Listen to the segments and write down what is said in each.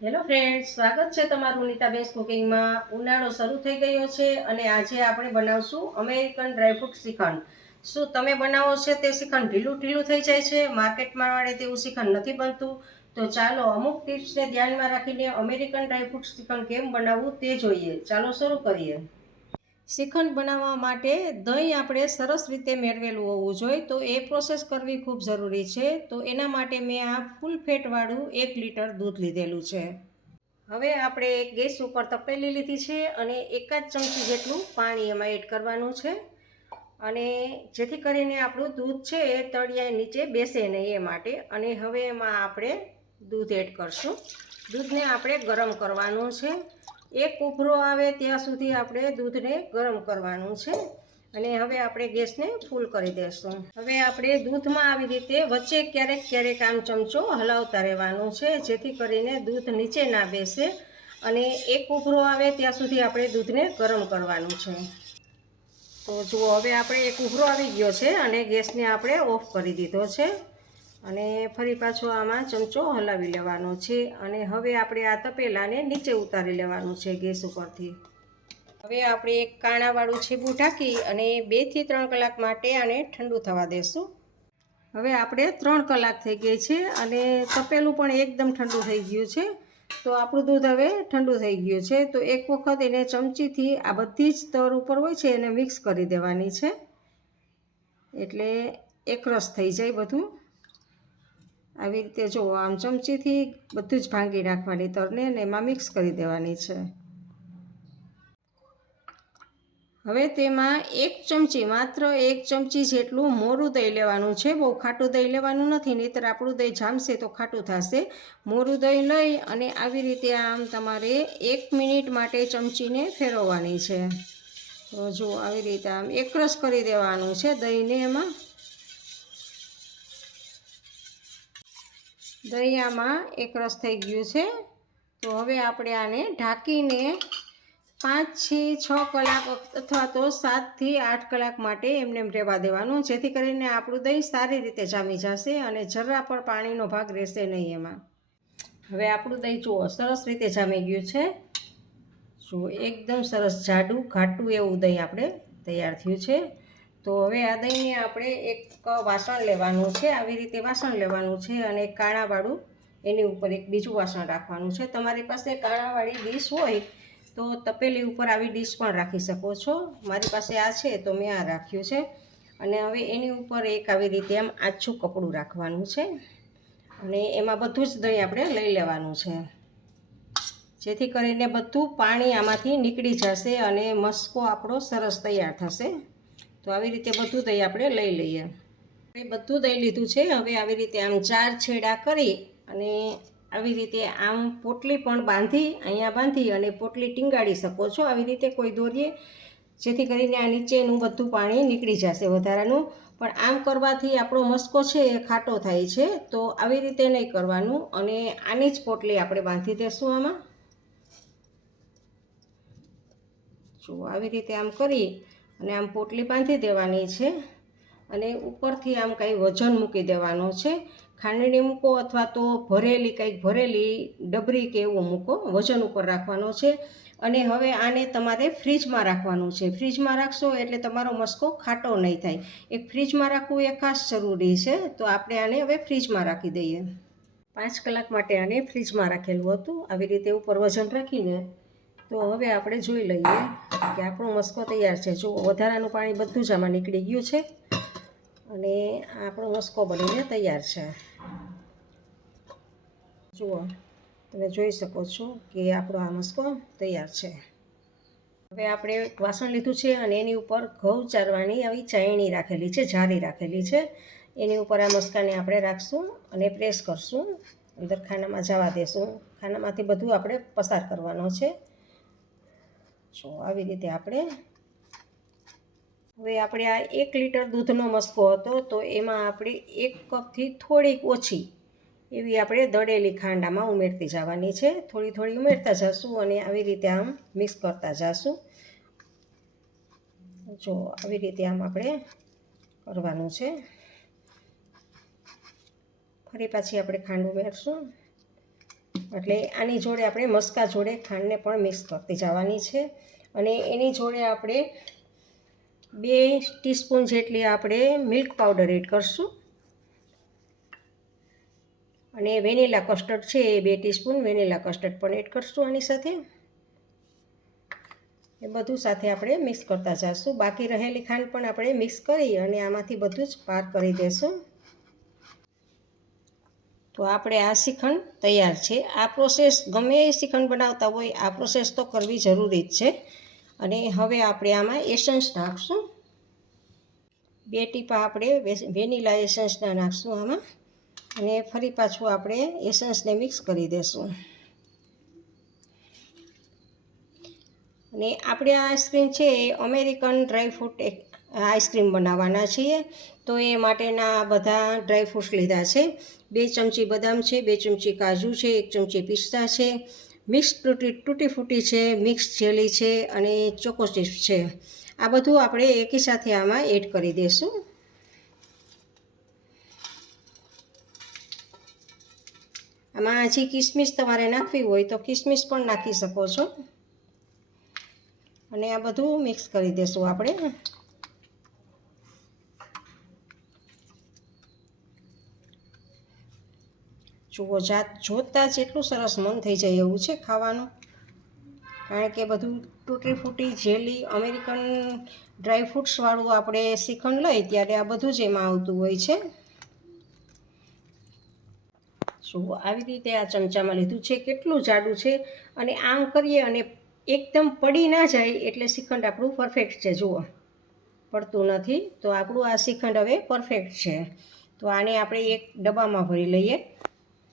Hello friends, સ્વાગત છે તમારું નીતાબેન્સ કુકિંગમાં। ઉનાળો શરૂ થઈ ગયો છે અને આજે આપણે બનાવશું અમેરિકન ડ્રાયફ્રૂટ શ્રીખંડ। શું તમે બનાવો છો તે શ્રીખંડ ઢીલું ઢીલું થઈ જાય છે? માર્કેટમાં મળે તેવું શ્રીખંડ નથી બનતું? તો ચાલો અમુક ટિપ્સને ધ્યાનમાં રાખીને અમેરિકન ડ્રાયફ્રૂટ શ્રીખંડ કેમ બનાવવું તે જોઈએ। ચાલો શરૂ કરીએ। શ્રીખંડ બનાવવા માટે દહીં આપણે સરસ રીતે મેળવેલું હોવું જોઈએ, તો એ પ્રોસેસ કરવી ખૂબ જરૂરી છે। તો એના માટે મેં આ ફૂલ ફેટવાળું 1 લીટર દૂધ લીધેલું છે। હવે આપણે એક ગેસ ઉપર તપેલી લીધી છે અને 1 ચમચી જેટલું પાણી એમાં એડ કરવાનું છે, અને જેથી કરીને આપણું દૂધ છે એ તળિયા નીચે બેસે નહીં એ માટે। અને હવે એમાં આપણે દૂધ એડ કરશું। દૂધને આપણે ગરમ કરવાનું છે। એક ઉભરો આવે ત્યાં સુધી આપણે દૂધને ગરમ કરવાનું છે, અને હવે આપણે ગેસને ફૂલ કરી દઈશું। હવે આપણે દૂધમાં આવી રીતે વચ્ચે ક્યારેક ક્યારેક આમ ચમચો હલાવતા રહેવાનું છે, જેથી કરીને દૂધ નીચે ના બેસે, અને એક ઉભરો આવે ત્યાં સુધી આપણે દૂધને ગરમ કરવાનું છે। તો જુઓ, હવે આપણે એક ઉભરો આવી ગયો છે અને ગેસને આપણે ઓફ કરી દીધો છે, અને ફરી પાછો આમાં ચમચો હલાવી લેવાનો છે, અને હવે આપણે આ તપેલાને નીચે ઉતારી લેવાનું છે ગેસ ઉપરથી। હવે આપણે એક કાણાવાળું છીબું ઢાંકી અને 2 થી 3 કલાક માટે આને ઠંડુ થવા દેશું। હવે આપણે 3 કલાક થઈ ગઈ છે અને તપેલું પણ એકદમ ઠંડુ થઈ ગયું છે। તો આપણું દૂધ હવે ઠંડુ થઈ ગયું છે। તો એક વખત એને ચમચીથી આ બધી જ સ્તર ઉપર હોય છે એને મિક્સ કરી દેવાની છે, એટલે એકરસ થઈ જાય બધું। આવી રીતે જો આમ ચમચીથી બધું જ ભાંગી નાખવાની તરને, અને એમાં મિક્સ કરી દેવાની છે। હવે તેમાં 1 ચમચી, માત્ર 1 ચમચી જેટલું મોરું દહીં લેવાનું છે। બહુ ખાટું દહીં લેવાનું નથી, નહીંતર આપણું દહીં જામશે તો ખાટું થશે। મોરું દહીં લઈ અને આવી રીતે આમ તમારે 1 મિનિટ માટે ચમચીને ફેરવવાની છે। તો જો આવી રીતે આમ એકરસ કરી દેવાનું છે દહીંને એમાં। દહીં આમાં એકરસ થઈ ગયું છે। તો હવે આપણે આને ઢાંકીને 5 થી 6 કલાક અથવા તો 7 થી 8 કલાક માટે એમને રહેવા દેવાનું, જેથી કરીને આપણું દહીં સારી રીતે જામી જશે અને જરા પણ પાણીનો ભાગ રહેશે નહીં એમાં। હવે આપણું દહીં જુઓ સરસ રીતે જામી ગયું છે। જુઓ એકદમ સરસ જાડું ઘાટું એવું દહીં આપણે તૈયાર થયું છે। તો હવે આ દહીંને આપણે એક વાસણ લેવાનું છે, આવી રીતે વાસણ લેવાનું છે, અને કાણાવાળું એની ઉપર એક બીજું વાસણ રાખવાનું છે। તમારી પાસે કાણાવાળી ડીશ હોય તો તપેલી ઉપર આવી ડીશ પણ રાખી શકો છો। મારી પાસે આ છે તો મેં આ રાખ્યું છે। અને હવે એની ઉપર એક આવી રીતે આમ આછું કપડું રાખવાનું છે, અને એમાં બધું જ દહીં આપણે લઈ લેવાનું છે, જેથી કરીને બધું પાણી આમાંથી નીકળી જશે અને મસ્કો આપણો સરસ તૈયાર થશે। તો આવી રીતે બધું દહીં આપણે લઈ લઈએ। બધું દહીં લીધું છે। હવે આવી રીતે આમ 4 છેડા કરી અને આવી રીતે આમ પોટલી પણ બાંધી, અહીંયા બાંધી અને પોટલી ટીંગાડી શકો છો આવી રીતે કોઈ દોરીએ, જેથી કરીને આ નીચેનું બધું પાણી નીકળી જશે વધારાનું। પણ આમ કરવાથી આપણો મસ્કો છે એ ખાટો થાય છે, તો આવી રીતે નહીં કરવાનું, અને આની જ પોટલી આપણે બાંધી દેશું આમાં। જો આવી રીતે આમ કરી અને આમ પોટલી બાંધી દેવાની છે, અને ઉપરથી આમ કંઈ વજન મૂકી દેવાનો છે। ખાંડણી મૂકો અથવા તો ભરેલી કંઈક ભરેલી ડબરી કે એવું મૂકો, વજન ઉપર રાખવાનો છે। અને હવે આને તમારે ફ્રીજમાં રાખવાનું છે। ફ્રીજમાં રાખશો એટલે તમારો મસ્કો ખાટો નહીં થાય। એક ફ્રીજમાં રાખવું એ ખાસ જરૂરી છે, તો આપણે આને હવે ફ્રીજમાં રાખી દઈએ। 5 કલાક માટે આને ફ્રીજમાં રાખેલું હતું આવી રીતે ઉપર વજન રાખીને। તો હવે આપણે જોઈ લઈએ કે આપણો મસ્કો તૈયાર છે। જો વધારાનું પાણી બધું જ આમાં નીકળી ગયું છે, અને આપણો મસ્કો બનીને તૈયાર છે। જુઓ તમે જોઈ શકો છો કે આપણો આ મસ્કો તૈયાર છે। હવે આપણે વાસણ લીધું છે અને એની ઉપર ઘઉં ચારવાની આવી ચાયણી રાખેલી છે, જારી રાખેલી છે, એની ઉપર આ મસ્કાને આપણે રાખશું અને પ્રેસ કરશું, અંદર ખાનામાં જવા દેશું। ખાનામાંથી બધું આપણે પસાર કરવાનો છે। જો આવી રીતે આપણે હવે આપણે આ 1 લીટર દૂધનો મસ્કો હતો, તો એમાં આપણે 1 કપથી થોડીક ઓછી એવી આપણે દળેલી ખાંડ આમાં ઉમેરતી જવાની છે। થોડી થોડી ઉમેરતા જઈશું અને આવી રીતે આમ મિક્સ કરતા જઈશું। જો આવી રીતે આમ આપણે કરવાનું છે। ફરી પાછી આપણે ખાંડ ઉમેરશું। એટલે આની જોડે આપણે મસ્કા જોડે ખાંડને પણ મિક્સ કરતી જવાની છે. અને એની જોડે આપણે 2 ટીસ્પૂન જેટલી આપણે મિલ્ક પાવડર એડ કરશું. અને વેનીલા કસ્ટર્ડ છે એ 2 ટીસ્પૂન વેનીલા કસ્ટર્ડ પણ એડ કરશું આની સાથે. એ બધું સાથે આપણે મિક્સ કરતા જઈશું. બાકી રહેલી ખાંડ પણ આપણે મિક્સ કરી અને આમાંથી બધું જ પાર કરી દઈશું. તો આપણે આ શ્રીખંડ તૈયાર છે. આ પ્રોસેસ ગમે એ શ્રીખંડ બનાવતા હોય આ પ્રોસેસ તો કરવી જરૂરી જ છે. અને હવે આપણે આમાં એસન્સ નાખશું. 2 ટીપા આપણે વેનીલા એસન્સના નાખશું આમાં. અને ફરી પાછું આપણે એસન્સને મિક્સ કરી દઈશું. અને આપણે આ આઈસ્ક્રીમ છે એ અમેરિકન ડ્રાયફ્રૂટ આઈસ્ક્રીમ બનાવવાના છીએ. તો એ માટેના બધા ડ્રાયફ્રૂટ્સ લીધા છે. 2 ચમચી બદામ છે, 2 ચમચી કાજુ છે, 1 ચમચી પિસ્તા છે, મિક્સ તૂટી ફૂટી છે, મિક્સ જેલી છે અને ચોકો ચિપ્સ છે. આ બધું આપણે એકી સાથે આમાં એડ કરી દઈશું. આમાં હજી કિસમિસ તમારે નાખવી હોય તો કિસમિસ પણ નાખી શકો છો. અને આ બધું મિક્સ કરી દઈશું આપણે. જુઓ જોતાં જ એટલું સરસ મન થઈ જાય એવું છે ખાવાનું. કારણ કે બધું તૂટી ફૂટી જેલી અમેરિકન ડ્રાયફ્રૂટ્સવાળું આપણે શ્રીખંડ લઈ ત્યારે આ બધું જ એમાં આવતું હોય છે. જુઓ આવી રીતે આ ચમચામાં લીધું છે, કેટલું જાડું છે. અને આમ કરીએ અને એકદમ પડી ના જાય એટલે શ્રીખંડ આપણું પરફેક્ટ છે. જુઓ પડતું નથી. તો આપણું આ શ્રીખંડ હવે પરફેક્ટ છે. તો આને આપણે એક ડબ્બામાં ભરી લઈએ.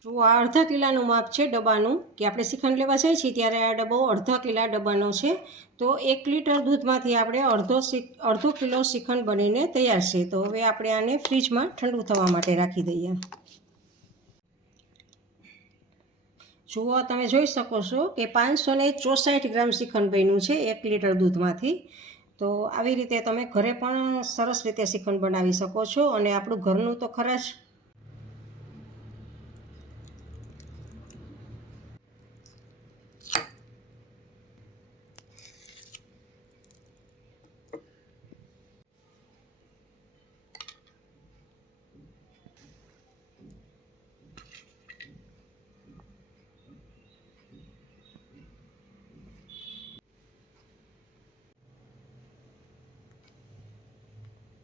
જુઓ આ અડધા કિલાનું માપ છે ડબ્બાનું, કે આપણે શ્રીખંડ લેવા જઈએ છીએ ત્યારે આ ડબ્બો અડધા કિલા ડબ્બાનો છે. તો 1 લીટર દૂધમાંથી આપણે અડધો કિલો શ્રીખંડ બનીને તૈયાર છે. તો હવે આપણે આને ફ્રીજમાં ઠંડુ થવા માટે રાખી દઈએ. જુઓ તમે જોઈ શકો છો કે 564 ગ્રામ શ્રીખંડ બન્યું છે 1 લીટર દૂધમાંથી. તો આવી રીતે તમે ઘરે પણ સરસ રીતે શ્રીખંડ બનાવી શકો છો. અને આપણું ઘરનું તો ખરા જ